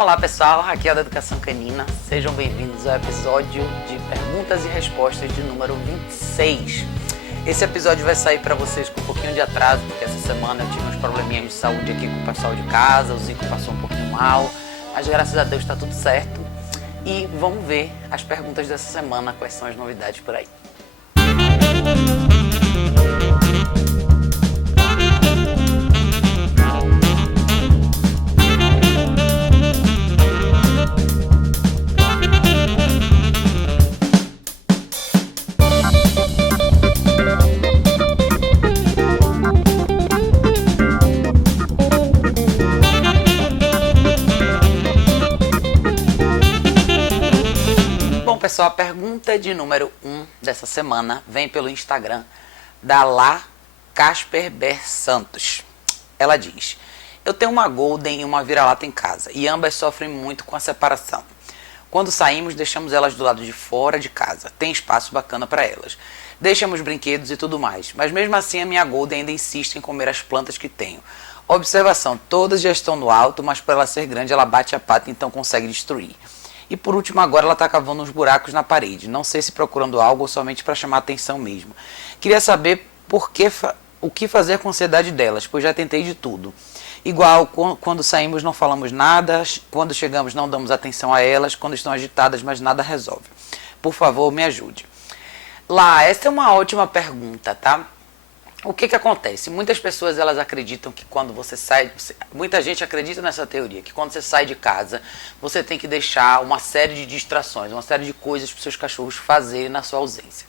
Olá pessoal, Raquel da Educação Canina, sejam bem-vindos ao episódio de perguntas e respostas de número 26. Esse episódio vai sair para vocês com um pouquinho de atraso, porque essa semana eu tive uns probleminhas de saúde aqui com o pessoal de casa, o Zico passou um pouquinho mal, mas graças a Deus está tudo certo. E vamos ver as perguntas dessa semana, quais são as novidades por aí. Pessoal, a pergunta de número 1 dessa semana vem pelo Instagram da La Casperber Santos. Ela diz: eu tenho uma Golden e uma vira-lata em casa e ambas sofrem muito com a separação. Quando saímos, deixamos elas do lado de fora de casa. Tem espaço bacana para elas. Deixamos brinquedos e tudo mais. Mas mesmo assim a minha Golden ainda insiste em comer as plantas que tenho. Observação, todas já estão no alto, mas por ela ser grande ela bate a pata e então consegue destruir. E por último, agora ela está cavando uns buracos na parede. Não sei se procurando algo ou somente para chamar a atenção mesmo. Queria saber o que fazer com a ansiedade delas, pois já tentei de tudo. Igual, quando saímos não falamos nada, quando chegamos não damos atenção a elas, quando estão agitadas, mas nada resolve. Por favor, me ajude. Lá, essa é uma ótima pergunta, tá? O que acontece? Muitas pessoas elas acreditam que quando você sai, muita gente acredita nessa teoria, que quando você sai de casa, você tem que deixar uma série de distrações, uma série de coisas para os seus cachorros fazerem na sua ausência.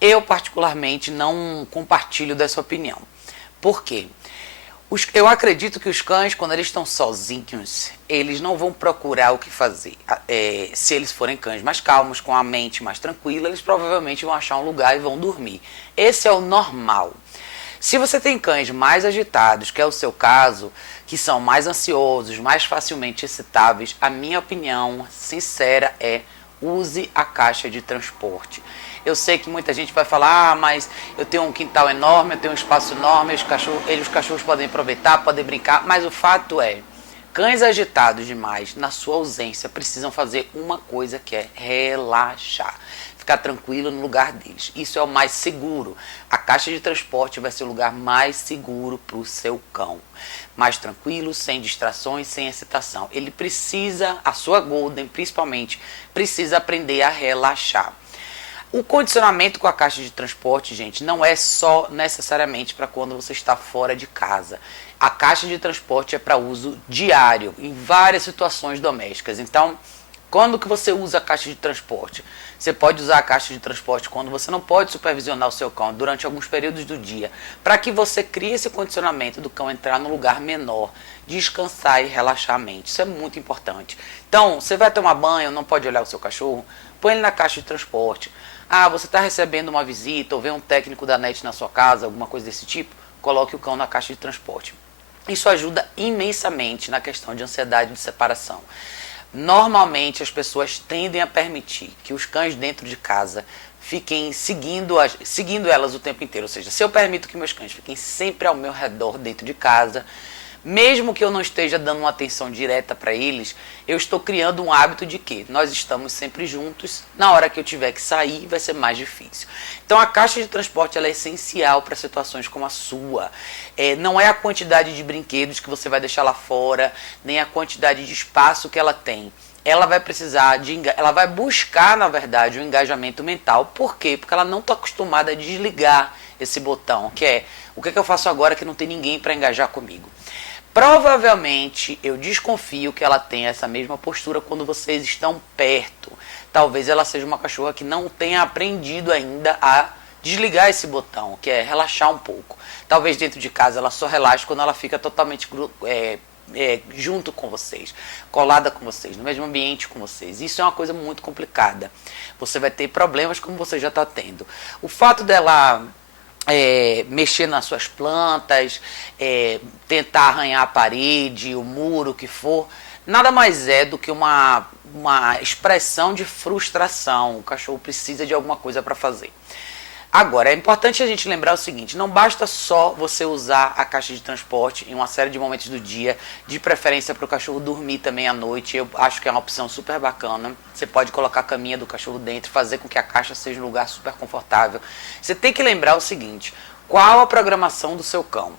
Eu particularmente não compartilho dessa opinião. Por quê? Eu acredito que os cães, quando eles estão sozinhos, eles não vão procurar o que fazer. Se eles forem cães mais calmos, com a mente mais tranquila, eles provavelmente vão achar um lugar e vão dormir. Esse é o normal. Se você tem cães mais agitados, que é o seu caso, que são mais ansiosos, mais facilmente excitáveis, a minha opinião sincera é: use a caixa de transporte. Eu sei que muita gente vai falar: mas eu tenho um quintal enorme, eu tenho um espaço enorme, os cachorros podem aproveitar, podem brincar, mas o fato é, cães agitados demais, na sua ausência, precisam fazer uma coisa, que é relaxar. Ficar tranquilo no lugar deles. Isso é o mais seguro. A caixa de transporte vai ser o lugar mais seguro para o seu cão. Mais tranquilo, sem distrações, sem excitação. Ele precisa, a sua Golden principalmente, precisa aprender a relaxar. O condicionamento com a caixa de transporte, gente, não é só necessariamente para quando você está fora de casa. A caixa de transporte é para uso diário, em várias situações domésticas. Então, quando que você usa a caixa de transporte? Você pode usar a caixa de transporte quando você não pode supervisionar o seu cão durante alguns períodos do dia, para que você crie esse condicionamento do cão entrar num lugar menor, descansar e relaxar a mente. Isso é muito importante. Então, você vai tomar banho, não pode olhar o seu cachorro? Põe ele na caixa de transporte. Ah, você está recebendo uma visita ou vem um técnico da NET na sua casa, alguma coisa desse tipo? Coloque o cão na caixa de transporte. Isso ajuda imensamente na questão de ansiedade de separação. Normalmente as pessoas tendem a permitir que os cães dentro de casa fiquem seguindo elas o tempo inteiro. Ou seja, se eu permito que meus cães fiquem sempre ao meu redor dentro de casa, mesmo que eu não esteja dando uma atenção direta para eles, eu estou criando um hábito de que nós estamos sempre juntos. Na hora que eu tiver que sair, vai ser mais difícil. Então a caixa de transporte ela é essencial para situações como a sua. Não é a quantidade de brinquedos que você vai deixar lá fora, nem a quantidade de espaço que ela tem. Ela vai precisar ela vai buscar, na verdade, um engajamento mental. Por quê? Porque ela não está acostumada a desligar esse botão, que é: o que eu faço agora que não tem ninguém para engajar comigo? Provavelmente, eu desconfio que ela tenha essa mesma postura quando vocês estão perto. Talvez ela seja uma cachorra que não tenha aprendido ainda a desligar esse botão, que é relaxar um pouco. Talvez dentro de casa ela só relaxe quando ela fica totalmente junto com vocês, colada com vocês, no mesmo ambiente com vocês. Isso é uma coisa muito complicada. Você vai ter problemas como você já está tendo. O fato dela mexer nas suas plantas, tentar arranhar a parede, o muro, o que for, nada mais é do que uma expressão de frustração. O cachorro precisa de alguma coisa para fazer. Agora, é importante a gente lembrar o seguinte, não basta só você usar a caixa de transporte em uma série de momentos do dia, de preferência para o cachorro dormir também à noite, eu acho que é uma opção super bacana. Você pode colocar a caminha do cachorro dentro, fazer com que a caixa seja um lugar super confortável. Você tem que lembrar o seguinte, qual a programação do seu cão?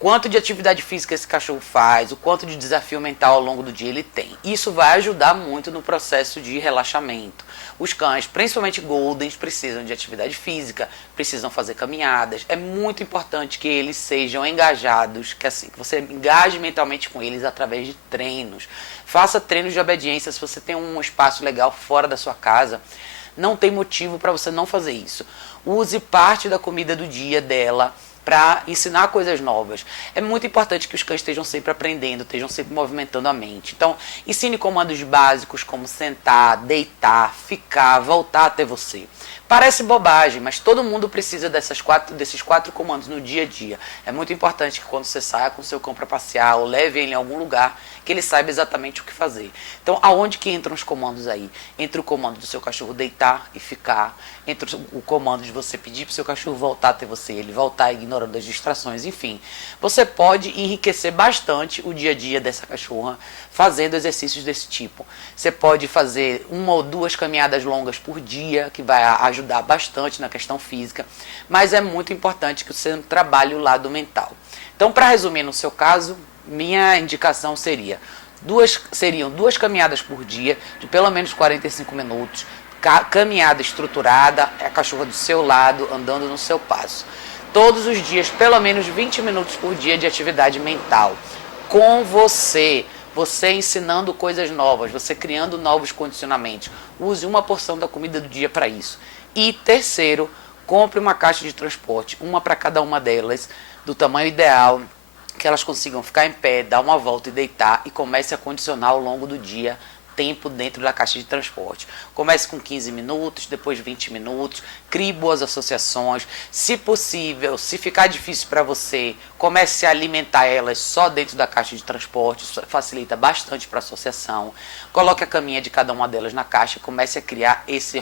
Quanto de atividade física esse cachorro faz, o quanto de desafio mental ao longo do dia ele tem. Isso vai ajudar muito no processo de relaxamento. Os cães, principalmente Goldens, precisam de atividade física, precisam fazer caminhadas. É muito importante que eles sejam engajados, que você engaje mentalmente com eles através de treinos. Faça treinos de obediência se você tem um espaço legal fora da sua casa. Não tem motivo para você não fazer isso. Use parte da comida do dia dela para ensinar coisas novas. É muito importante que os cães estejam sempre aprendendo, estejam sempre movimentando a mente. Então, ensine comandos básicos como sentar, deitar, ficar, voltar até você. Parece bobagem, mas todo mundo precisa desses quatro comandos no dia a dia. É muito importante que quando você saia com o seu cão para passear ou leve ele em algum lugar, que ele saiba exatamente o que fazer. Então, aonde que entram os comandos aí? Entre o comando do seu cachorro deitar e ficar, entre o comando de você pedir para o seu cachorro voltar até você, ele voltar ignorando as distrações, enfim. Você pode enriquecer bastante o dia a dia dessa cachorra fazendo exercícios desse tipo. Você pode fazer 1 ou 2 caminhadas longas por dia, que vai ajudar bastante na questão física, mas é muito importante que você trabalhe o lado mental. Então, para resumir no seu caso, minha indicação seriam 2 caminhadas por dia, de pelo menos 45 minutos, caminhada estruturada, a cachorra do seu lado, andando no seu passo. Todos os dias, pelo menos 20 minutos por dia de atividade mental. Com você ensinando coisas novas, você criando novos condicionamentos. Use uma porção da comida do dia para isso. E terceiro, compre uma caixa de transporte, uma para cada uma delas, do tamanho ideal, que elas consigam ficar em pé, dar uma volta e deitar, e comece a condicionar ao longo do dia tempo dentro da caixa de transporte. Comece com 15 minutos, depois 20 minutos, crie boas associações. Se possível, se ficar difícil para você, comece a alimentar elas só dentro da caixa de transporte, isso facilita bastante para a associação. Coloque a caminha de cada uma delas na caixa e comece a criar esse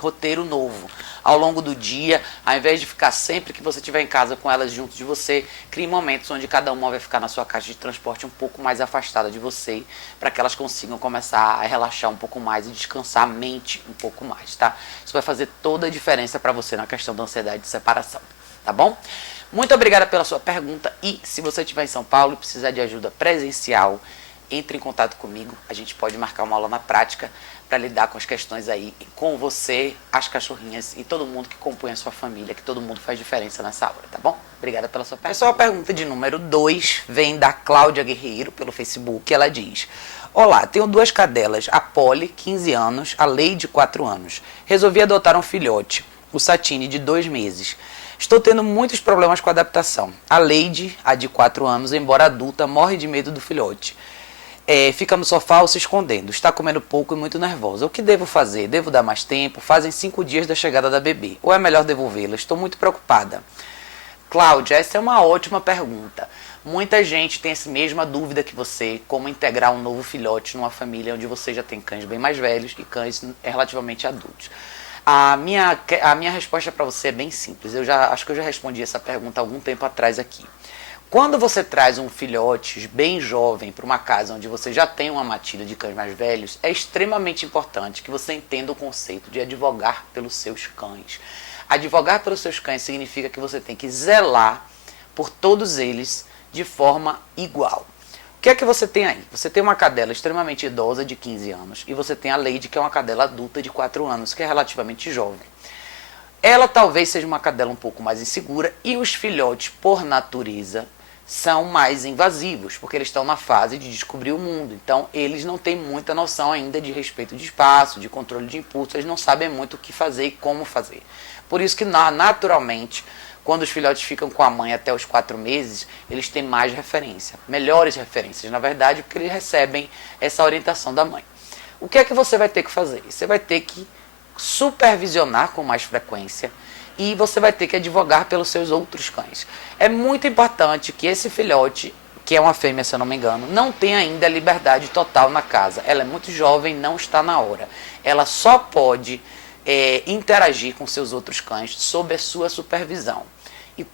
roteiro novo. Ao longo do dia, ao invés de ficar sempre que você estiver em casa com elas junto de você, crie momentos onde cada uma vai ficar na sua caixa de transporte um pouco mais afastada de você, para que elas consigam começar a relaxar um pouco mais e descansar a mente um pouco mais, tá? Isso vai fazer toda a diferença para você na questão da ansiedade de separação, tá bom? Muito obrigada pela sua pergunta e se você estiver em São Paulo e precisar de ajuda presencial, entre em contato comigo, a gente pode marcar uma aula na prática para lidar com as questões aí, com você, as cachorrinhas e todo mundo que compõe a sua família, que todo mundo faz diferença nessa hora, tá bom? Obrigada pela sua pergunta. Pessoal, a pergunta de número 2 vem da Cláudia Guerreiro, pelo Facebook, ela diz: olá, tenho 2 cadelas, a Polly, 15 anos, a Lady, 4 anos. Resolvi adotar um filhote, o Satine, de 2 meses. Estou tendo muitos problemas com a adaptação. A Lady, a de 4 anos, embora adulta, morre de medo do filhote. Fica no sofá ou se escondendo, está comendo pouco e muito nervosa. O que devo fazer? Devo dar mais tempo? Fazem 5 dias da chegada da bebê. Ou é melhor devolvê-la? Estou muito preocupada. Cláudia, essa é uma ótima pergunta. Muita gente tem essa mesma dúvida que você, como integrar um novo filhote numa família onde você já tem cães bem mais velhos e cães relativamente adultos. A minha resposta para você é bem simples. Acho que eu já respondi essa pergunta há algum tempo atrás aqui. Quando você traz um filhote bem jovem para uma casa onde você já tem uma matilha de cães mais velhos, é extremamente importante que você entenda o conceito de advogar pelos seus cães. Advogar pelos seus cães significa que você tem que zelar por todos eles de forma igual. O que é que você tem aí? Você tem uma cadela extremamente idosa de 15 anos e você tem a Lady, que é uma cadela adulta de 4 anos, que é relativamente jovem. Ela talvez seja uma cadela um pouco mais insegura e os filhotes, por natureza, são mais invasivos, porque eles estão na fase de descobrir o mundo. Então, eles não têm muita noção ainda de respeito de espaço, de controle de impulso, eles não sabem muito o que fazer e como fazer. Por isso que, naturalmente, quando os filhotes ficam com a mãe até os 4 meses, eles têm mais referência, melhores referências, na verdade, porque eles recebem essa orientação da mãe. O que é que você vai ter que fazer? Você vai ter que supervisionar com mais frequência e você vai ter que advogar pelos seus outros cães. É muito importante que esse filhote, que é uma fêmea, se eu não me engano, não tenha ainda liberdade total na casa. Ela é muito jovem, não está na hora. Ela só pode interagir com seus outros cães sob a sua supervisão. E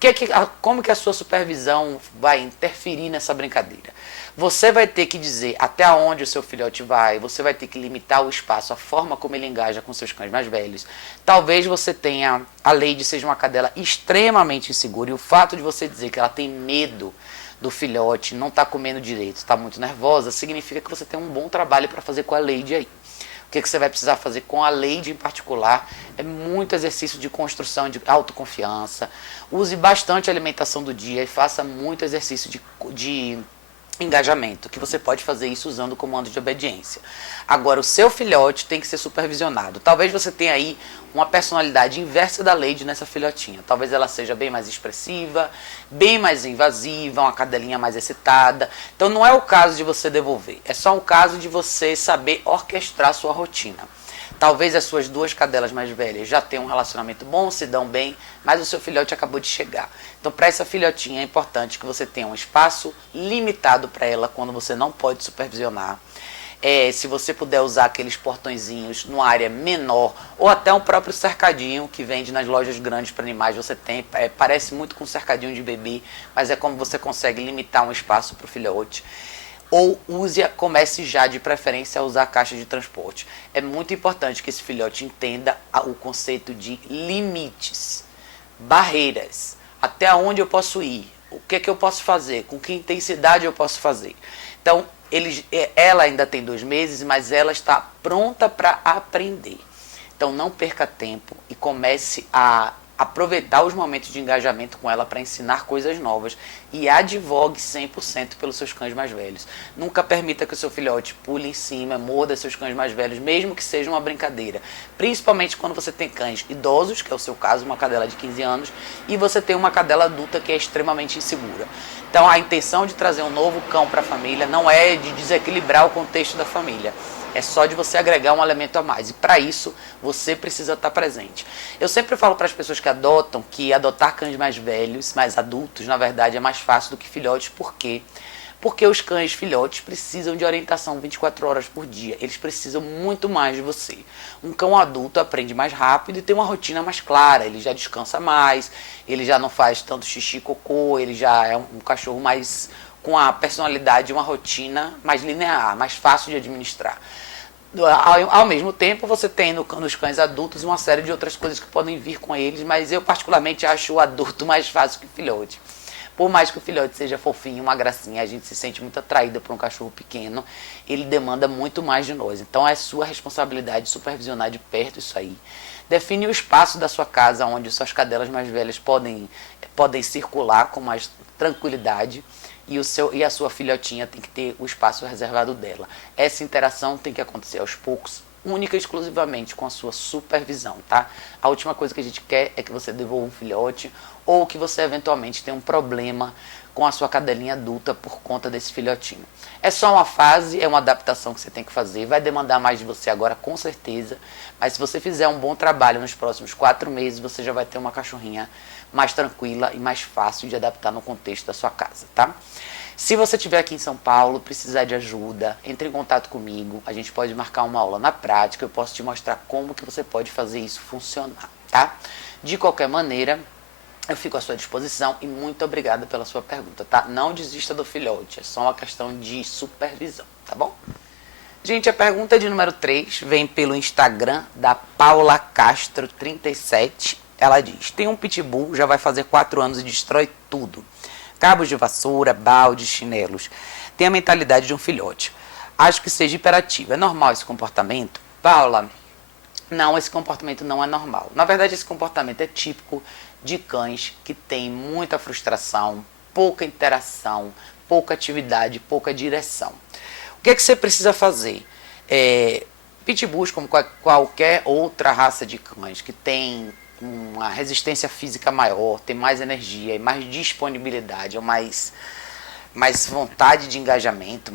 como que a sua supervisão vai interferir nessa brincadeira? Você vai ter que dizer até onde o seu filhote vai, você vai ter que limitar o espaço, a forma como ele engaja com seus cães mais velhos. Talvez você tenha, a Lady seja uma cadela extremamente insegura, e o fato de você dizer que ela tem medo do filhote, não está comendo direito, está muito nervosa, significa que você tem um bom trabalho para fazer com a Lady aí. O que você vai precisar fazer com a Lady em particular é muito exercício de construção de autoconfiança. Use bastante a alimentação do dia e faça muito exercício de engajamento, que você pode fazer isso usando o comando de obediência. Agora, o seu filhote tem que ser supervisionado. Talvez você tenha aí uma personalidade inversa da Lady nessa filhotinha. Talvez ela seja bem mais expressiva, bem mais invasiva, uma cadelinha mais excitada. Então não é o caso de você devolver, é só o caso de você saber orquestrar sua rotina. Talvez as suas duas cadelas mais velhas já tenham um relacionamento bom, se dão bem, mas o seu filhote acabou de chegar. Então, para essa filhotinha é importante que você tenha um espaço limitado para ela quando você não pode supervisionar. Se você puder usar aqueles portõezinhos numa área menor, ou até um próprio cercadinho que vende nas lojas grandes para animais, você tem, parece muito com um cercadinho de bebê, mas é como você consegue limitar um espaço para o filhote. Ou comece já de preferência a usar a caixa de transporte. É muito importante que esse filhote entenda o conceito de limites, barreiras, até onde eu posso ir, o que é que eu posso fazer, com que intensidade eu posso fazer. Então, ela ainda tem 2 meses, mas ela está pronta para aprender. Então, não perca tempo e comece a aproveitar os momentos de engajamento com ela para ensinar coisas novas e advogue 100% pelos seus cães mais velhos. Nunca permita que o seu filhote pule em cima, morda seus cães mais velhos, mesmo que seja uma brincadeira. Principalmente quando você tem cães idosos, que é o seu caso, uma cadela de 15 anos, e você tem uma cadela adulta que é extremamente insegura. Então a intenção de trazer um novo cão para a família não é de desequilibrar o contexto da família. É só de você agregar um elemento a mais. E para isso, você precisa estar presente. Eu sempre falo para as pessoas que adotam que adotar cães mais velhos, mais adultos, na verdade, é mais fácil do que filhotes. Por quê? Porque os cães filhotes precisam de orientação 24 horas por dia. Eles precisam muito mais de você. Um cão adulto aprende mais rápido e tem uma rotina mais clara. Ele já descansa mais, ele já não faz tanto xixi e cocô, ele já é um cachorro mais com a personalidade, uma rotina mais linear, mais fácil de administrar. Ao mesmo tempo, você tem nos cães adultos uma série de outras coisas que podem vir com eles, mas eu particularmente acho o adulto mais fácil que o filhote. Por mais que o filhote seja fofinho, uma gracinha, a gente se sente muito atraída por um cachorro pequeno, ele demanda muito mais de nós. Então é sua responsabilidade supervisionar de perto isso aí. Define o espaço da sua casa onde suas cadelas mais velhas podem circular com mais tranquilidade. E a sua filhotinha tem que ter o espaço reservado dela. Essa interação tem que acontecer aos poucos, única e exclusivamente com a sua supervisão, tá? A última coisa que a gente quer é que você devolva um filhote ou que você eventualmente tenha um problema com a sua cadelinha adulta por conta desse filhotinho. É só uma fase, é uma adaptação que você tem que fazer, vai demandar mais de você agora com certeza, mas se você fizer um bom trabalho nos próximos 4 meses, você já vai ter uma cachorrinha mais tranquila e mais fácil de adaptar no contexto da sua casa, tá? Se você estiver aqui em São Paulo, precisar de ajuda, entre em contato comigo, a gente pode marcar uma aula na prática, eu posso te mostrar como que você pode fazer isso funcionar, tá? De qualquer maneira, eu fico à sua disposição e muito obrigada pela sua pergunta, tá? Não desista do filhote, é só uma questão de supervisão, tá bom? Gente, a pergunta de número 3 vem pelo Instagram da Paula Castro 37. Ela diz: tem um pitbull, já vai fazer 4 anos e destrói tudo. Cabos de vassoura, baldes, chinelos. Tem a mentalidade de um filhote. Acho que seja hiperativo. É normal esse comportamento? Paula, não, esse comportamento não é normal. Na verdade, esse comportamento é típico de cães que têm muita frustração, pouca interação, pouca atividade, pouca direção. O que é que você precisa fazer? Pitbulls, como qualquer outra raça de cães que tem uma resistência física maior, tem mais energia e mais disponibilidade, ou mais vontade de engajamento,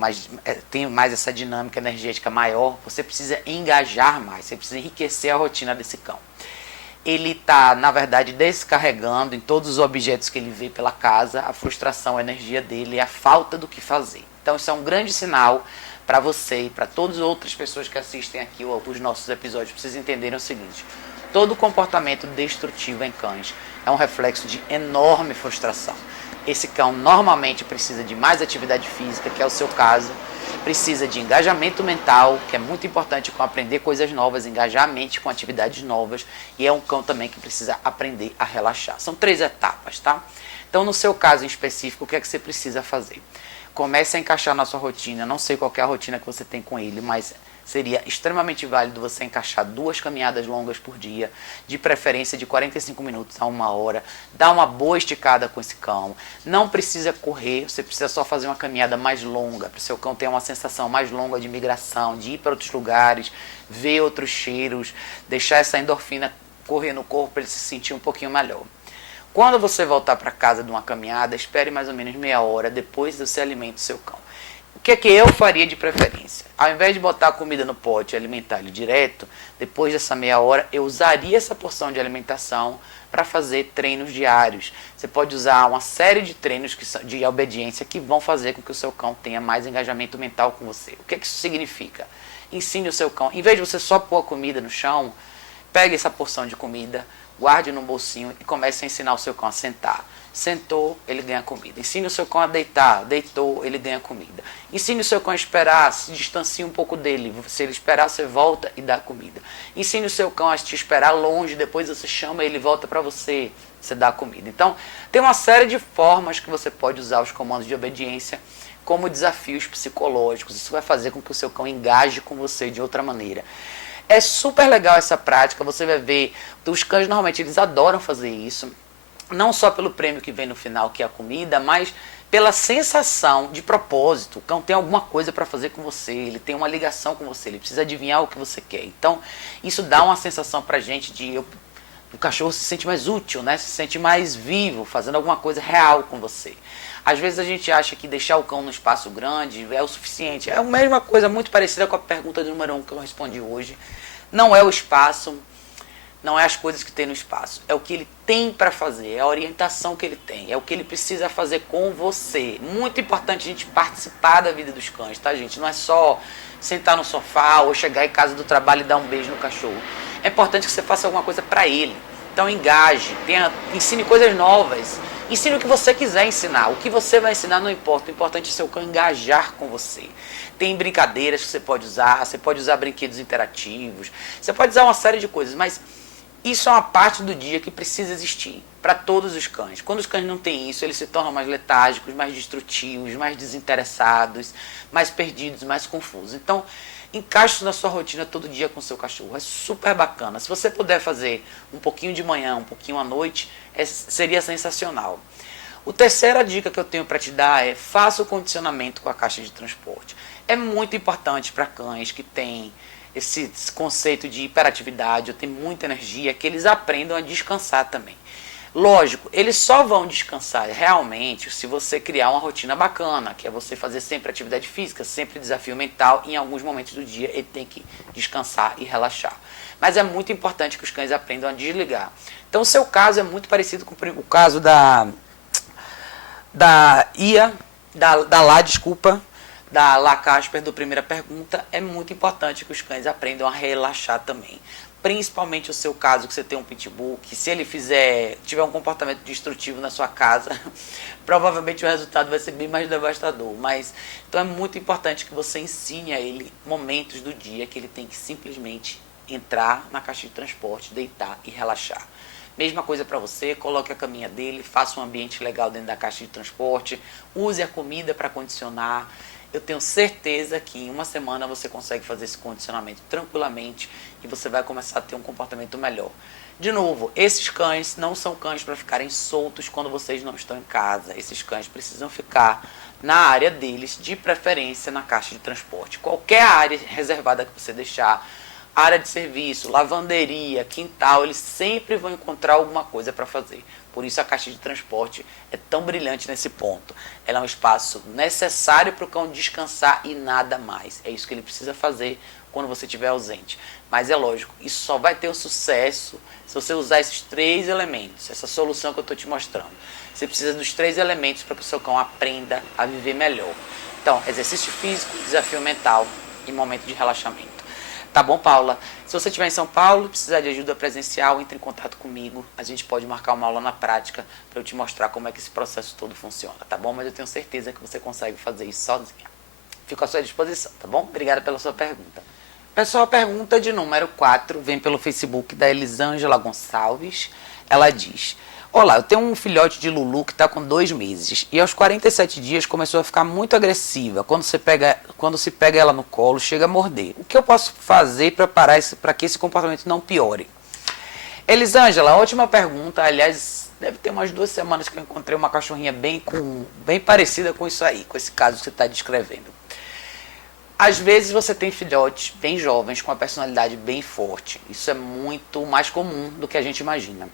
tem mais essa dinâmica energética maior, você precisa engajar mais, você precisa enriquecer a rotina desse cão. Ele está, na verdade, descarregando em todos os objetos que ele vê pela casa a frustração, a energia dele e a falta do que fazer. Então isso é um grande sinal para você e para todas as outras pessoas que assistem aqui os nossos episódios, para vocês entenderem o seguinte: todo comportamento destrutivo em cães é um reflexo de enorme frustração. Esse cão normalmente precisa de mais atividade física, que é o seu caso, precisa de engajamento mental, que é muito importante com aprender coisas novas, engajar a mente com atividades novas, e é um cão também que precisa aprender a relaxar. São 3 etapas, tá? Então, no seu caso em específico, o que é que você precisa fazer? Comece a encaixar na sua rotina. Não sei qual é a rotina que você tem com ele, mas seria extremamente válido você encaixar 2 caminhadas longas por dia, de preferência de 45 minutos a 1 hora. Dá uma boa esticada com esse cão. Não precisa correr, você precisa só fazer uma caminhada mais longa, para o seu cão ter uma sensação mais longa de migração, de ir para outros lugares, ver outros cheiros, deixar essa endorfina correr no corpo para ele se sentir um pouquinho melhor. Quando você voltar para casa de uma caminhada, espere mais ou menos meia hora depois você alimenta o seu cão. O que é que eu faria de preferência? Ao invés de botar a comida no pote e alimentar ele direto, depois dessa meia hora, eu usaria essa porção de alimentação para fazer treinos diários. Você pode usar uma série de treinos de obediência que vão fazer com que o seu cão tenha mais engajamento mental com você. O que é que isso significa? Ensine o seu cão, em vez de você só pôr a comida no chão, pegue essa porção de comida, guarde no bolsinho e comece a ensinar o seu cão a sentar. Sentou, ele ganha comida. Ensine o seu cão a deitar. Deitou, ele ganha comida. Ensine o seu cão a esperar, se distancie um pouco dele. Se ele esperar, você volta e dá comida. Ensine o seu cão a te esperar longe, depois você chama ele, volta para você, você dá comida. Então, tem uma série de formas que você pode usar os comandos de obediência como desafios psicológicos. Isso vai fazer com que o seu cão engaje com você de outra maneira. É super legal essa prática, você vai ver, os cães normalmente eles adoram fazer isso, não só pelo prêmio que vem no final, que é a comida, mas pela sensação de propósito. O cão tem alguma coisa para fazer com você, ele tem uma ligação com você, ele precisa adivinhar o que você quer. Então, isso dá uma sensação pra gente de o cachorro se sente mais útil, né? Se sente mais vivo, fazendo alguma coisa real com você. Às vezes a gente acha que deixar o cão no espaço grande é o suficiente. É a mesma coisa, muito parecida com a pergunta do número 1 que eu respondi hoje. Não é o espaço, não é as coisas que tem no espaço. É o que ele tem para fazer, é a orientação que ele tem, é o que ele precisa fazer com você. Muito importante a gente participar da vida dos cães, tá, gente? Não é só sentar no sofá ou chegar em casa do trabalho e dar um beijo no cachorro. É importante que você faça alguma coisa para ele. Então engaje, ensine coisas novas. Ensine o que você quiser ensinar. O que você vai ensinar não importa. O importante é seu cão engajar com você. Tem brincadeiras que você pode usar brinquedos interativos, você pode usar uma série de coisas, mas isso é uma parte do dia que precisa existir para todos os cães. Quando os cães não têm isso, eles se tornam mais letárgicos, mais destrutivos, mais desinteressados, mais perdidos, mais confusos. Então, encaixe isso na sua rotina todo dia com o seu cachorro. É super bacana. Se você puder fazer um pouquinho de manhã, um pouquinho à noite, seria sensacional. A terceira dica que eu tenho para te dar é: faça o condicionamento com a caixa de transporte. É muito importante para cães que têm esse conceito de hiperatividade, ou tem muita energia, que eles aprendam a descansar também. Lógico, eles só vão descansar realmente se você criar uma rotina bacana, que é você fazer sempre atividade física, sempre desafio mental, e em alguns momentos do dia ele tem que descansar e relaxar. Mas é muito importante que os cães aprendam a desligar. Então o seu caso é muito parecido com o caso da La Casper, do primeira pergunta. É muito importante que os cães aprendam a relaxar também. Principalmente o seu caso, que você tem um pitbull, que se ele tiver um comportamento destrutivo na sua casa, provavelmente o resultado vai ser bem mais devastador. Então é muito importante que você ensine a ele momentos do dia que ele tem que simplesmente entrar na caixa de transporte, deitar e relaxar. Mesma coisa para você, coloque a caminha dele, faça um ambiente legal dentro da caixa de transporte, use a comida para condicionar. Eu tenho certeza que em uma semana você consegue fazer esse condicionamento tranquilamente e você vai começar a ter um comportamento melhor. De novo, esses cães não são cães para ficarem soltos quando vocês não estão em casa. Esses cães precisam ficar na área deles, de preferência na caixa de transporte. Qualquer área reservada que você deixar, área de serviço, lavanderia, quintal, eles sempre vão encontrar alguma coisa para fazer. Por isso a caixa de transporte é tão brilhante nesse ponto. Ela é um espaço necessário para o cão descansar e nada mais. É isso que ele precisa fazer quando você estiver ausente. Mas é lógico, isso só vai ter um sucesso se você usar esses 3 elementos, essa solução que eu estou te mostrando. Você precisa dos 3 elementos para que o seu cão aprenda a viver melhor. Então, exercício físico, desafio mental e momento de relaxamento. Tá bom, Paula? Se você estiver em São Paulo, precisar de ajuda presencial, entre em contato comigo. A gente pode marcar uma aula na prática para eu te mostrar como é que esse processo todo funciona, tá bom? Mas eu tenho certeza que você consegue fazer isso sozinha. Fico à sua disposição, tá bom? Obrigada pela sua pergunta. Pessoal, a pergunta de número 4 vem pelo Facebook da Elisângela Gonçalves. Ela diz: olá, eu tenho um filhote de Lulu que está com 2 meses e aos 47 dias começou a ficar muito agressiva. Quando se pega ela no colo, chega a morder. O que eu posso fazer para parar para que esse comportamento não piore? Elisângela, ótima pergunta. Aliás, deve ter umas 2 semanas que eu encontrei uma cachorrinha bem parecida com isso aí, com esse caso que você está descrevendo. Às vezes você tem filhotes bem jovens com uma personalidade bem forte. Isso é muito mais comum do que a gente imagina.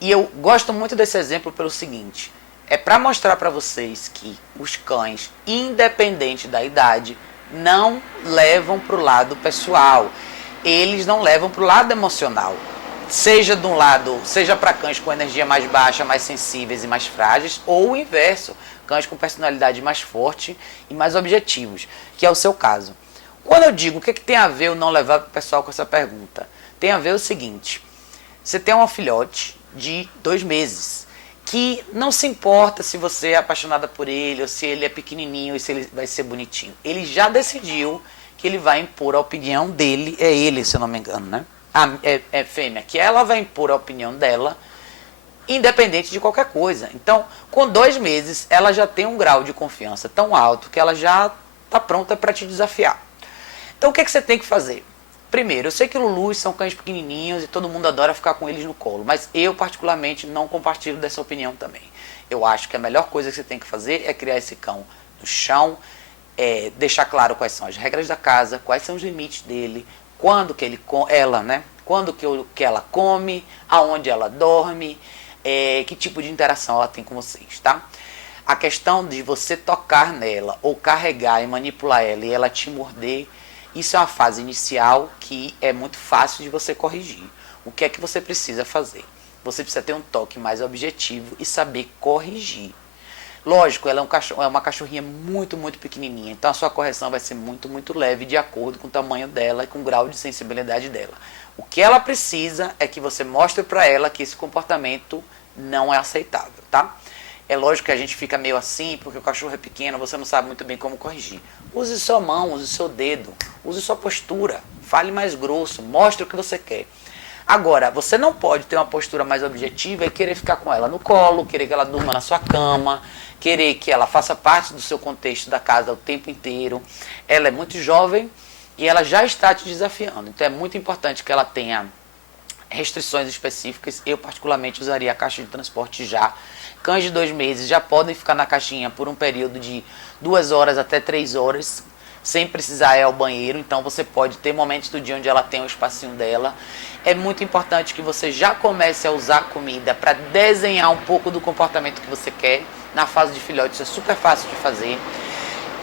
E eu gosto muito desse exemplo pelo seguinte: é para mostrar para vocês que os cães, independente da idade, não levam para o lado pessoal. Eles não levam para o lado emocional. Seja de um lado, seja para cães com energia mais baixa, mais sensíveis e mais frágeis, ou o inverso, cães com personalidade mais forte e mais objetivos, que é o seu caso. Quando eu digo o que tem a ver eu não levar para o pessoal com essa pergunta, tem a ver o seguinte: você tem um filhote de 2 meses, que não se importa se você é apaixonada por ele, ou se ele é pequenininho, ou se ele vai ser bonitinho. Ele já decidiu que ele vai impor a opinião dele, é ele, se eu não me engano, né? É fêmea, que ela vai impor a opinião dela, independente de qualquer coisa. Então, com 2 meses, ela já tem um grau de confiança tão alto que ela já está pronta para te desafiar. Então, o que você tem que fazer? Primeiro, eu sei que Lulus são cães pequenininhos e todo mundo adora ficar com eles no colo, mas eu particularmente não compartilho dessa opinião também. Eu acho que a melhor coisa que você tem que fazer é criar esse cão no chão, deixar claro quais são as regras da casa, quais são os limites dele, quando que quando que ela come, aonde ela dorme, que tipo de interação ela tem com vocês, tá? A questão de você tocar nela ou carregar e manipular ela e ela te morder, isso é uma fase inicial que é muito fácil de você corrigir. O que é que você precisa fazer? Você precisa ter um toque mais objetivo e saber corrigir. Lógico, ela é uma cachorrinha muito, muito pequenininha, então a sua correção vai ser muito, muito leve de acordo com o tamanho dela e com o grau de sensibilidade dela. O que ela precisa é que você mostre para ela que esse comportamento não é aceitável, tá? É lógico que a gente fica meio assim, porque o cachorro é pequeno, você não sabe muito bem como corrigir. Use sua mão, use seu dedo, use sua postura, fale mais grosso, mostre o que você quer. Agora, você não pode ter uma postura mais objetiva e querer ficar com ela no colo, querer que ela durma na sua cama, querer que ela faça parte do seu contexto da casa o tempo inteiro. Ela é muito jovem e ela já está te desafiando. Então é muito importante que ela tenha restrições específicas. Eu particularmente usaria a caixa de transporte já. Cães de 2 meses já podem ficar na caixinha por um período de 2 horas até 3 horas, sem precisar ir ao banheiro. Então você pode ter momentos do dia onde ela tem o espacinho dela. É muito importante que você já comece a usar a comida para desenhar um pouco do comportamento que você quer. Na fase de filhote isso é super fácil de fazer.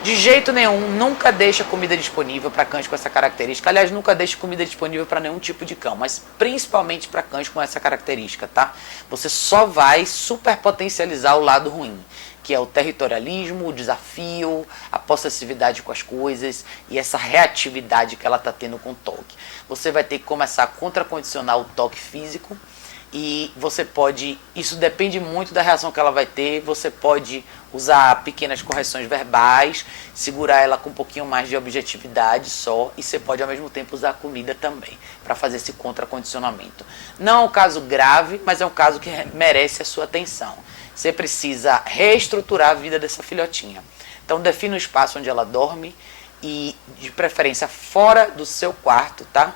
De jeito nenhum, nunca deixe a comida disponível para cães com essa característica. Aliás, nunca deixe comida disponível para nenhum tipo de cão, mas principalmente para cães com essa característica, tá? Você só vai superpotencializar o lado ruim, que é o territorialismo, o desafio, a possessividade com as coisas e essa reatividade que ela está tendo com o toque. Você vai ter que começar a contracondicionar o toque físico. E você pode, isso depende muito da reação que ela vai ter, você pode usar pequenas correções verbais, segurar ela com um pouquinho mais de objetividade só, e você pode ao mesmo tempo usar a comida também, para fazer esse contracondicionamento. Não é um caso grave, mas é um caso que merece a sua atenção. Você precisa reestruturar a vida dessa filhotinha. Então defina o espaço onde ela dorme e de preferência fora do seu quarto, tá?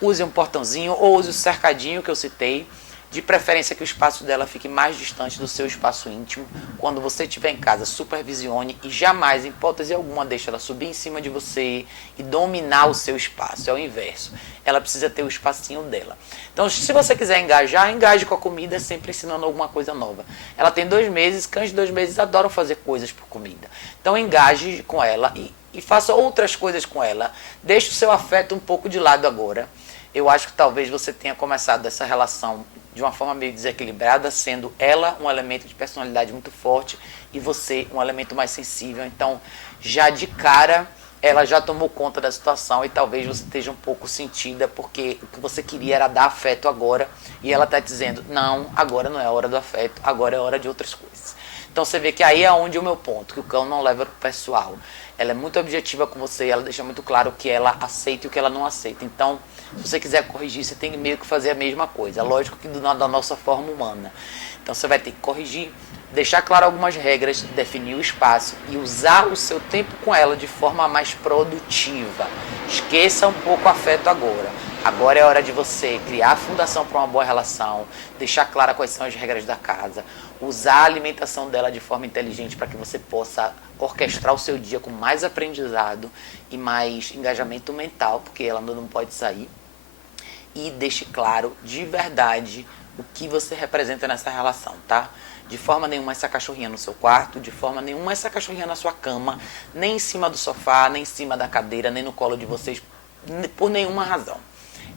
Use um portãozinho ou use o cercadinho que eu citei, de preferência que o espaço dela fique mais distante do seu espaço íntimo. Quando você estiver em casa, supervisione e jamais, em hipótese alguma, deixe ela subir em cima de você e dominar o seu espaço. É o inverso. Ela precisa ter o espacinho dela. Então, se você quiser engajar, engaje com a comida, sempre ensinando alguma coisa nova. Ela tem 2 meses, cães de 2 meses adoram fazer coisas por comida. Então, engaje com ela e faça outras coisas com ela. Deixe o seu afeto um pouco de lado agora. Eu acho que talvez você tenha começado essa relação de uma forma meio desequilibrada, sendo ela um elemento de personalidade muito forte e você um elemento mais sensível. Então, já de cara, ela já tomou conta da situação e talvez você esteja um pouco sentida porque o que você queria era dar afeto agora e ela está dizendo, não, agora não é a hora do afeto, agora é a hora de outras coisas. Então você vê que aí é onde é o meu ponto, que o cão não leva pro pessoal. Ela é muito objetiva com você, ela deixa muito claro o que ela aceita e o que ela não aceita. Então, se você quiser corrigir, você tem meio que fazer a mesma coisa. Lógico que da nossa forma humana. Então você vai ter que corrigir, deixar claro algumas regras, definir o espaço e usar o seu tempo com ela de forma mais produtiva. Esqueça um pouco o afeto agora. Agora é hora de você criar a fundação para uma boa relação, deixar clara quais são as regras da casa, usar a alimentação dela de forma inteligente para que você possa orquestrar o seu dia com mais aprendizado e mais engajamento mental, porque ela não pode sair. E deixe claro de verdade o que você representa nessa relação, tá? De forma nenhuma essa cachorrinha no seu quarto, de forma nenhuma essa cachorrinha na sua cama, nem em cima do sofá, nem em cima da cadeira, nem no colo de vocês, por nenhuma razão.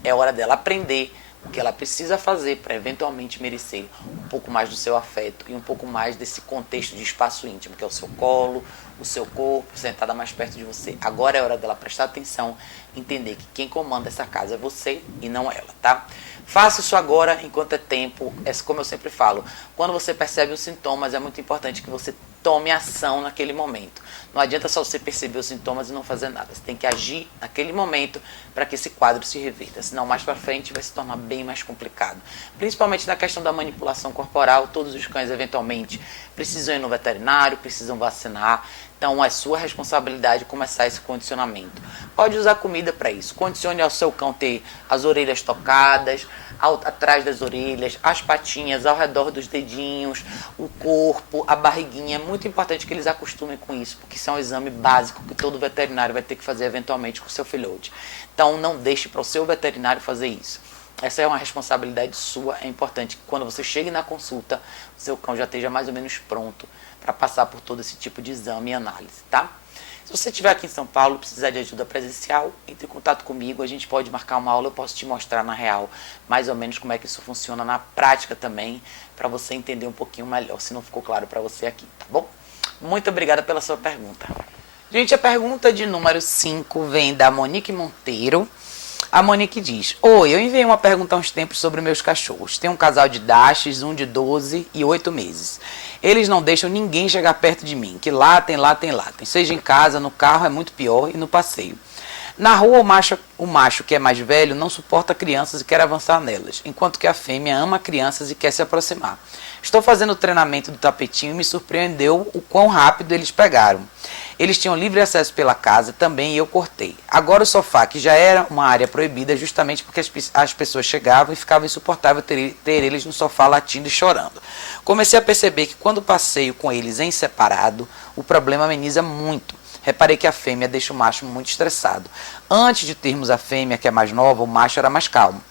É hora dela aprender o que ela precisa fazer para eventualmente merecer um pouco mais do seu afeto e um pouco mais desse contexto de espaço íntimo, que é o seu colo, o seu corpo, sentada mais perto de você. Agora é hora dela prestar atenção, entender que quem comanda essa casa é você e não ela, tá? Faça isso agora enquanto é tempo. É como eu sempre falo, quando você percebe os sintomas, é muito importante que você tome ação naquele momento. Não adianta só você perceber os sintomas e não fazer nada. Você tem que agir naquele momento para que esse quadro se reverta. Senão, mais para frente, vai se tornar bem mais complicado. Principalmente na questão da manipulação corporal. Todos os cães, eventualmente, precisam ir no veterinário, precisam vacinar. Então, é sua responsabilidade começar esse condicionamento. Pode usar comida para isso. Condicione ao seu cão ter as orelhas tocadas, atrás das orelhas, as patinhas, ao redor dos dedinhos, o corpo, a barriguinha. É muito importante que eles acostumem com isso, porque isso é um exame básico que todo veterinário vai ter que fazer eventualmente com o seu filhote. Então, não deixe para o seu veterinário fazer isso. Essa é uma responsabilidade sua. É importante que quando você chegue na consulta, o seu cão já esteja mais ou menos pronto para passar por todo esse tipo de exame e análise, tá? Se você estiver aqui em São Paulo, precisar de ajuda presencial, entre em contato comigo, a gente pode marcar uma aula, eu posso te mostrar na real mais ou menos como é que isso funciona na prática também, para você entender um pouquinho melhor, se não ficou claro para você aqui, tá bom? Muito obrigada pela sua pergunta. Gente, a pergunta de número 5 vem da Monique Monteiro. A Monique diz, oi, eu enviei uma pergunta há uns tempos sobre meus cachorros. Tem um casal de dashes, um de 12 e 8 meses. Eles não deixam ninguém chegar perto de mim, que latem. Seja em casa, no carro é muito pior e no passeio. Na rua, o macho, que é mais velho, não suporta crianças e quer avançar nelas, enquanto que a fêmea ama crianças e quer se aproximar. Estou fazendo o treinamento do tapetinho e me surpreendeu o quão rápido eles pegaram. Eles tinham livre acesso pela casa também e eu cortei. Agora o sofá, que já era uma área proibida, justamente porque as pessoas chegavam e ficava insuportável ter eles no sofá latindo e chorando. Comecei a perceber que quando passeio com eles em separado, o problema ameniza muito. Reparei que a fêmea deixa o macho muito estressado. Antes de termos a fêmea, que é mais nova, o macho era mais calmo.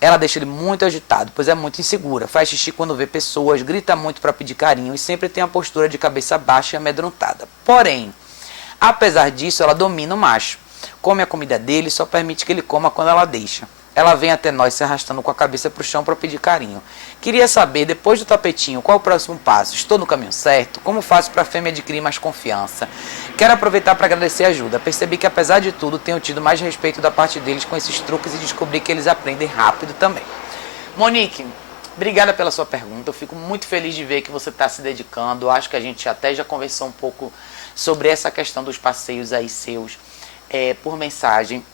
Ela deixa ele muito agitado, pois é muito insegura. Faz xixi quando vê pessoas, grita muito para pedir carinho e sempre tem a postura de cabeça baixa e amedrontada. Porém, apesar disso, ela domina o macho. Come a comida dele e só permite que ele coma quando ela deixa. Ela vem até nós se arrastando com a cabeça para o chão para pedir carinho. Queria saber, depois do tapetinho, qual o próximo passo? Estou no caminho certo? Como faço para a fêmea adquirir mais confiança? Quero aproveitar para agradecer a ajuda. Percebi que, apesar de tudo, tenho tido mais respeito da parte deles com esses truques e descobri que eles aprendem rápido também. Monique, obrigada pela sua pergunta. Eu fico muito feliz de ver que você está se dedicando. Eu acho que a gente até já conversou um pouco sobre essa questão dos passeios aí seus por mensagem.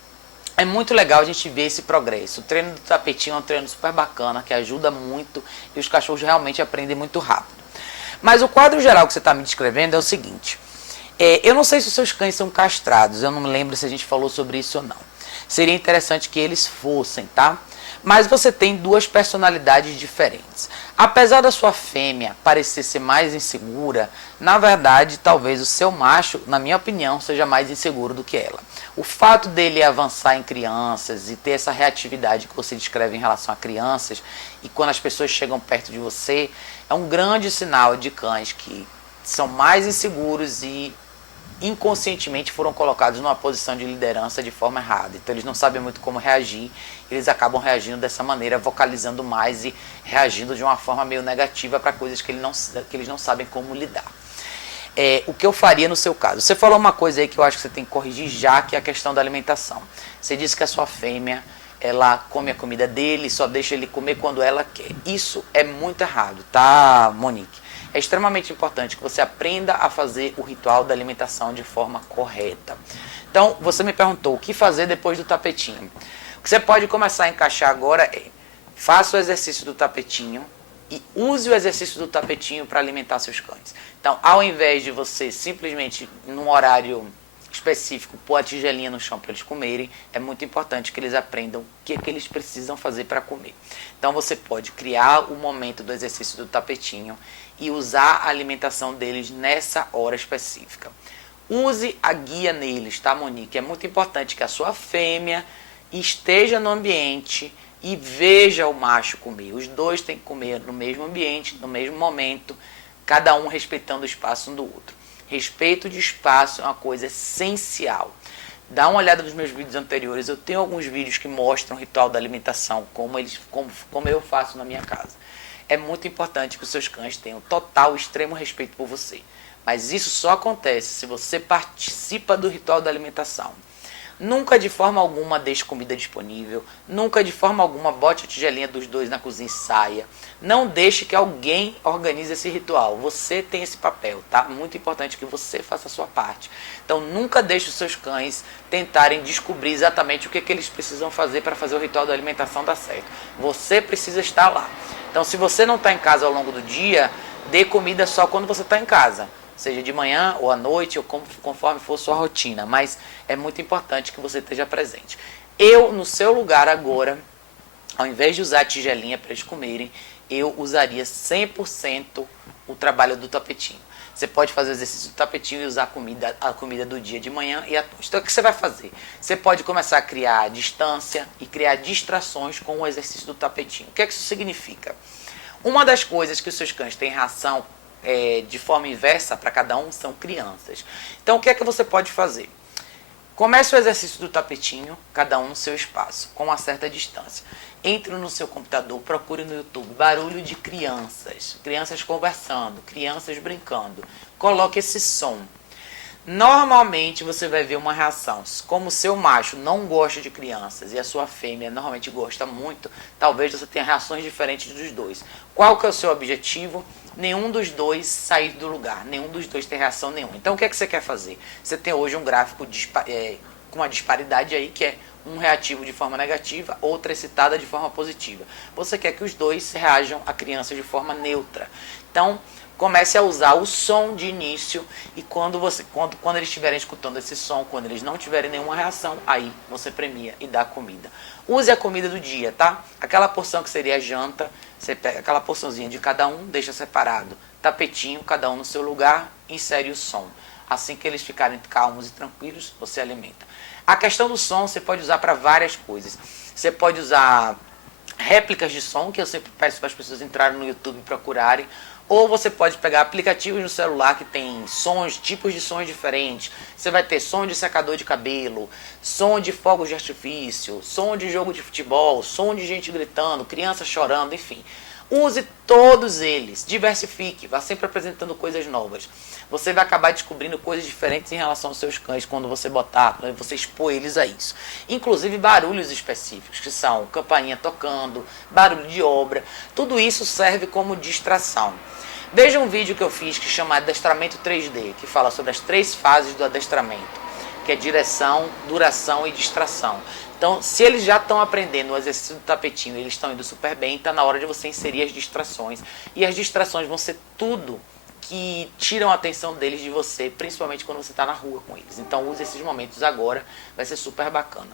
É muito legal a gente ver esse progresso. O treino do tapetinho é um treino super bacana, que ajuda muito e os cachorros realmente aprendem muito rápido. Mas o quadro geral que você está me descrevendo é o seguinte. Eu não sei se os seus cães são castrados, eu não me lembro se a gente falou sobre isso ou não. Seria interessante que eles fossem, tá? Mas você tem duas personalidades diferentes. Apesar da sua fêmea parecer ser mais insegura, na verdade, talvez o seu macho, na minha opinião, seja mais inseguro do que ela. O fato dele avançar em crianças e ter essa reatividade que você descreve em relação a crianças, e quando as pessoas chegam perto de você, é um grande sinal de cães que são mais inseguros e inconscientemente foram colocados numa posição de liderança de forma errada. Então eles não sabem muito como reagir, eles acabam reagindo dessa maneira, vocalizando mais e reagindo de uma forma meio negativa para coisas que eles não sabem como lidar. o que eu faria no seu caso? Você falou uma coisa aí que eu acho que você tem que corrigir já, que é a questão da alimentação. Você disse que a sua fêmea, ela come a comida dele, só deixa ele comer quando ela quer. Isso é muito errado, tá, Monique? É extremamente importante que você aprenda a fazer o ritual da alimentação de forma correta. Então, você me perguntou o que fazer depois do tapetinho. O que você pode começar a encaixar agora é, faça o exercício do tapetinho e use o exercício do tapetinho para alimentar seus cães. Então, ao invés de você simplesmente, num horário específico, pôr a tigelinha no chão para eles comerem, é muito importante que eles aprendam o que eles precisam fazer para comer. Então, você pode criar o momento do exercício do tapetinho e usar a alimentação deles nessa hora específica. Use a guia neles, tá, Monique? É muito importante que a sua fêmea esteja no ambiente e veja o macho comer. Os dois têm que comer no mesmo ambiente, no mesmo momento, cada um respeitando o espaço um do outro. Respeito de espaço é uma coisa essencial. Dá uma olhada nos meus vídeos anteriores, eu tenho alguns vídeos que mostram o ritual da alimentação, como eu faço na minha casa. É muito importante que os seus cães tenham total, extremo respeito por você. Mas isso só acontece se você participa do ritual da alimentação. Nunca de forma alguma deixe comida disponível. Nunca de forma alguma bote a tigelinha dos dois na cozinha e saia. Não deixe que alguém organize esse ritual. Você tem esse papel, tá? Muito importante que você faça a sua parte. Então nunca deixe os seus cães tentarem descobrir exatamente o que eles precisam fazer para fazer o ritual da alimentação dar certo. Você precisa estar lá. Então se você não está em casa ao longo do dia, dê comida só quando você está em casa. Seja de manhã ou à noite, ou conforme for sua rotina. Mas é muito importante que você esteja presente. Eu, no seu lugar agora, ao invés de usar a tigelinha para eles comerem, eu usaria 100% o trabalho do tapetinho. Você pode fazer o exercício do tapetinho e usar a comida do dia de manhã e à noite. Então, o que você vai fazer? Você pode começar a criar distância e criar distrações com o exercício do tapetinho. O que é que isso significa? Uma das coisas que os seus cães têm reação de forma inversa para cada um são crianças. Então o que é que você pode fazer? Comece o exercício do tapetinho, cada um no seu espaço, com uma certa distância. Entre no seu computador, procure no YouTube barulho de crianças, crianças conversando, crianças brincando. Coloque esse som. Normalmente você vai ver uma reação. Como o seu macho não gosta de crianças e a sua fêmea normalmente gosta muito, talvez você tenha reações diferentes dos dois. Qual que é o seu objetivo? Nenhum dos dois sair do lugar, nenhum dos dois tem reação nenhuma. Então o que é que você quer fazer? Você tem hoje um gráfico com uma disparidade aí, que é um reativo de forma negativa, outra excitada de forma positiva. Você quer que os dois reajam a criança de forma neutra. Então comece a usar o som de início e quando eles estiverem escutando esse som, quando eles não tiverem nenhuma reação, aí você premia e dá comida. Use a comida do dia, tá? Aquela porção que seria a janta, você pega aquela porçãozinha de cada um, deixa separado. Tapetinho, cada um no seu lugar, insere o som. Assim que eles ficarem calmos e tranquilos, você alimenta. A questão do som você pode usar para várias coisas. Você pode usar réplicas de som, que eu sempre peço para as pessoas entrarem no YouTube e procurarem. Ou você pode pegar aplicativos no celular que tem sons, tipos de sons diferentes. Você vai ter som de secador de cabelo, som de fogos de artifício, som de jogo de futebol, som de gente gritando, criança chorando, enfim. Use todos eles, diversifique, vá sempre apresentando coisas novas. Você vai acabar descobrindo coisas diferentes em relação aos seus cães quando você expor eles a isso. Inclusive barulhos específicos, que são campainha tocando, barulho de obra. Tudo isso serve como distração. Veja um vídeo que eu fiz que chama Adestramento 3D, que fala sobre as 3 fases do adestramento, que é direção, duração e distração. Então, se eles já estão aprendendo o exercício do tapetinho e eles estão indo super bem, está na hora de você inserir as distrações. E as distrações vão ser tudo que tiram a atenção deles de você, principalmente quando você está na rua com eles. Então, use esses momentos agora, vai ser super bacana.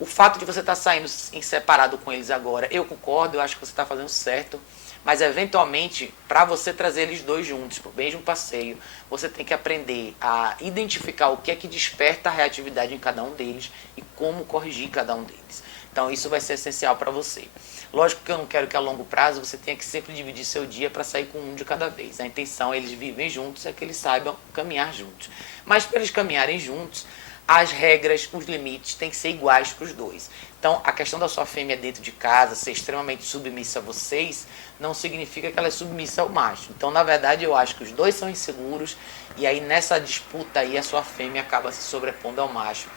O fato de você estar saindo em separado com eles agora, eu concordo, eu acho que você está fazendo certo. Mas, eventualmente, para você trazer eles dois juntos para o mesmo passeio, você tem que aprender a identificar o que é que desperta a reatividade em cada um deles e como corrigir cada um deles. Então, isso vai ser essencial para você. Lógico que eu não quero que a longo prazo você tenha que sempre dividir seu dia para sair com um de cada vez. A intenção é eles vivem juntos, é que eles saibam caminhar juntos. Mas para eles caminharem juntos, as regras, os limites têm que ser iguais para os dois. Então, a questão da sua fêmea dentro de casa ser extremamente submissa a vocês não significa que ela é submissa ao macho. Então, na verdade, eu acho que os dois são inseguros e aí nessa disputa aí a sua fêmea acaba se sobrepondo ao macho.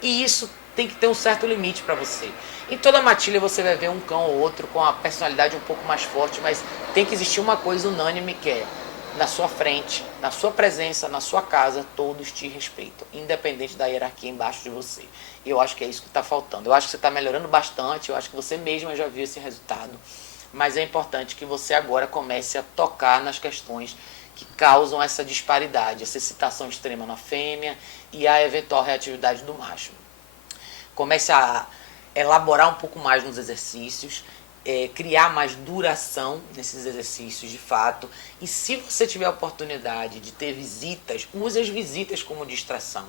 E isso tem que ter um certo limite para você. Em toda matilha você vai ver um cão ou outro com a personalidade um pouco mais forte, mas tem que existir uma coisa unânime que é na sua frente, na sua presença, na sua casa, todos te respeitam, independente da hierarquia embaixo de você. E eu acho que é isso que está faltando. Eu acho que você está melhorando bastante, eu acho que você mesma já viu esse resultado, mas é importante que você agora comece a tocar nas questões que causam essa disparidade, essa excitação extrema na fêmea e a eventual reatividade do macho. Comece a elaborar um pouco mais nos exercícios, criar mais duração nesses exercícios de fato. E se você tiver a oportunidade de ter visitas, use as visitas como distração,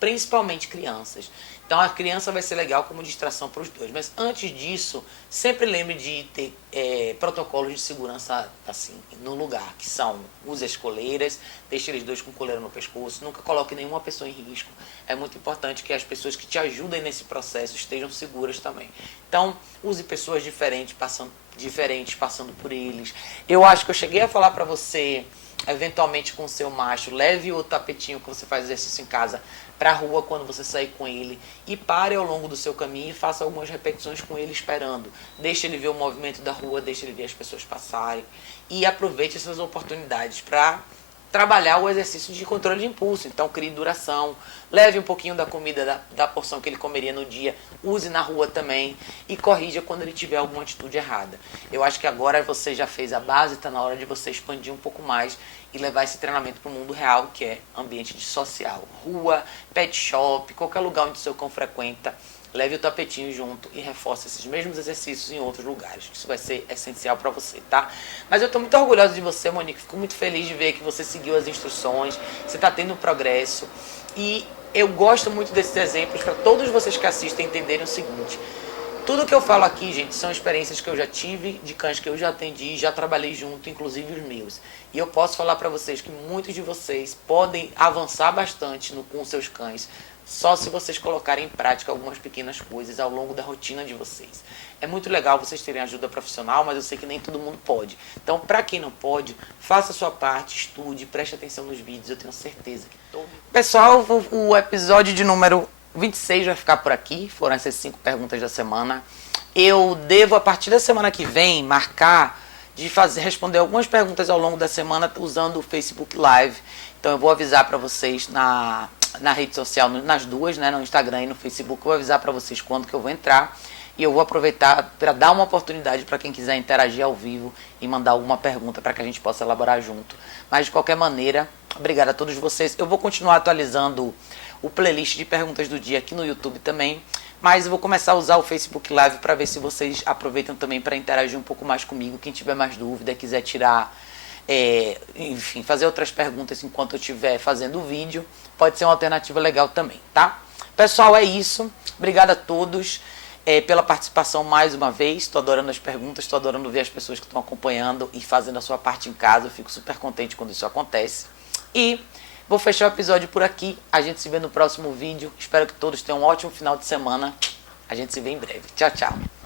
principalmente crianças. Então a criança vai ser legal como distração para os dois, mas antes disso, sempre lembre de ter protocolos de segurança assim no lugar, que são use as coleiras, deixe eles dois com coleira no pescoço, nunca coloque nenhuma pessoa em risco. É muito importante que as pessoas que te ajudem nesse processo estejam seguras também. Então use pessoas diferentes passando por eles. Eu acho que eu cheguei a falar para você, eventualmente com o seu macho, leve o tapetinho que você faz exercício em casa para a rua quando você sair com ele e pare ao longo do seu caminho e faça algumas repetições com ele esperando. Deixe ele ver o movimento da rua, deixe ele ver as pessoas passarem e aproveite essas oportunidades para trabalhar o exercício de controle de impulso. Então crie duração, leve um pouquinho da comida, da porção que ele comeria no dia, use na rua também e corrija quando ele tiver alguma atitude errada. Eu acho que agora você já fez a base, está na hora de você expandir um pouco mais e levar esse treinamento para o mundo real, que é ambiente de social, rua, pet shop, qualquer lugar onde o seu cão frequenta. Leve o tapetinho junto e reforce esses mesmos exercícios em outros lugares. Isso vai ser essencial para você, tá? Mas eu estou muito orgulhosa de você, Monique. Fico muito feliz de ver que você seguiu as instruções, você está tendo progresso. E eu gosto muito desses exemplos para todos vocês que assistem entenderem o seguinte. Tudo que eu falo aqui, gente, são experiências que eu já tive, de cães que eu já atendi, já trabalhei junto, inclusive os meus. E eu posso falar para vocês que muitos de vocês podem avançar bastante com os seus cães, só se vocês colocarem em prática algumas pequenas coisas ao longo da rotina de vocês. É muito legal vocês terem ajuda profissional, mas eu sei que nem todo mundo pode. Então, para quem não pode, faça a sua parte, estude, preste atenção nos vídeos, eu tenho certeza que todo... Pessoal, o episódio de número 26 vai ficar por aqui, foram essas 5 perguntas da semana. Eu devo, a partir da semana que vem, marcar de responder algumas perguntas ao longo da semana usando o Facebook Live. Então eu vou avisar para vocês na rede social, nas duas, né, no Instagram e no Facebook, eu vou avisar para vocês quando que eu vou entrar. E eu vou aproveitar para dar uma oportunidade para quem quiser interagir ao vivo e mandar alguma pergunta para que a gente possa elaborar junto. Mas de qualquer maneira, obrigado a todos vocês. Eu vou continuar atualizando o playlist de perguntas do dia aqui no YouTube também, mas eu vou começar a usar o Facebook Live para ver se vocês aproveitam também para interagir um pouco mais comigo. Quem tiver mais dúvida, quiser tirar, enfim, fazer outras perguntas enquanto eu estiver fazendo o vídeo, pode ser uma alternativa legal também, tá? Pessoal, é isso. Obrigado a todos pela participação mais uma vez. Estou adorando as perguntas, estou adorando ver as pessoas que estão acompanhando e fazendo a sua parte em casa. Eu fico super contente quando isso acontece. E vou fechar o episódio por aqui. A gente se vê no próximo vídeo. Espero que todos tenham um ótimo final de semana. A gente se vê em breve. Tchau, tchau.